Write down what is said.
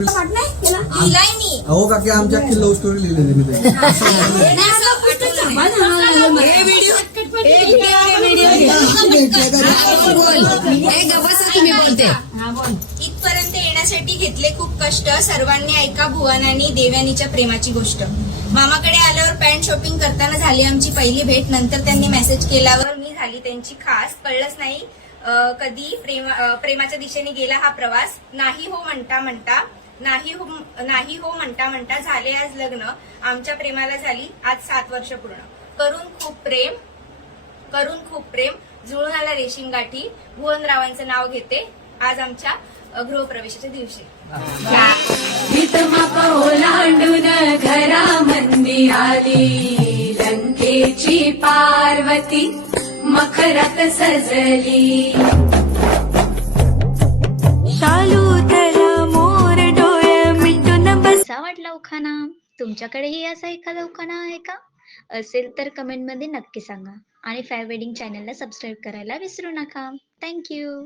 लिहिलाय मी. अहो काकी आमच्या अख्खी लव्ह स्टोरी लिहिलेली मी ते. इथपर्यंत येण्यासाठी घेतले खूप कष्ट. सर्वांनी ऐका भुवनानी देवयानीच्या प्रेमाची गोष्ट. मामाकडे आल्यावर पॅन्ट शॉपिंग करताना झाली आमची पहिली भेट. नंतर त्यांनी मेसेज केल्यावर मी झाली त्यांची खास. कळलंच नाही कधी प्रेमाच्या दिशेने गेला हा प्रवास. नाही हो म्हणता म्हणता झाले आज लग्न. आमच्या प्रेमाला झाली आज 7 वर्ष पूर्ण. करून खूप प्रेम जुळून आला रेशीम गाठी. भुवनरावांचं नाव घेते आज आमच्या गृहप्रवेशाच्या दिवशी. ओलांडून घरामंदी आली लंकेची पार्वती मखरात सजली. मोर डोळे मिटून कसा वाटला उखाणा? तुमच्याकडेही असा एखादा उखाणा आहे का? असेल तर कमेंटमध्ये नक्की सांगा आणि फेअर वेडिंग चॅनलला सबस्क्राईब करायला विसरू नका. थँक्यू.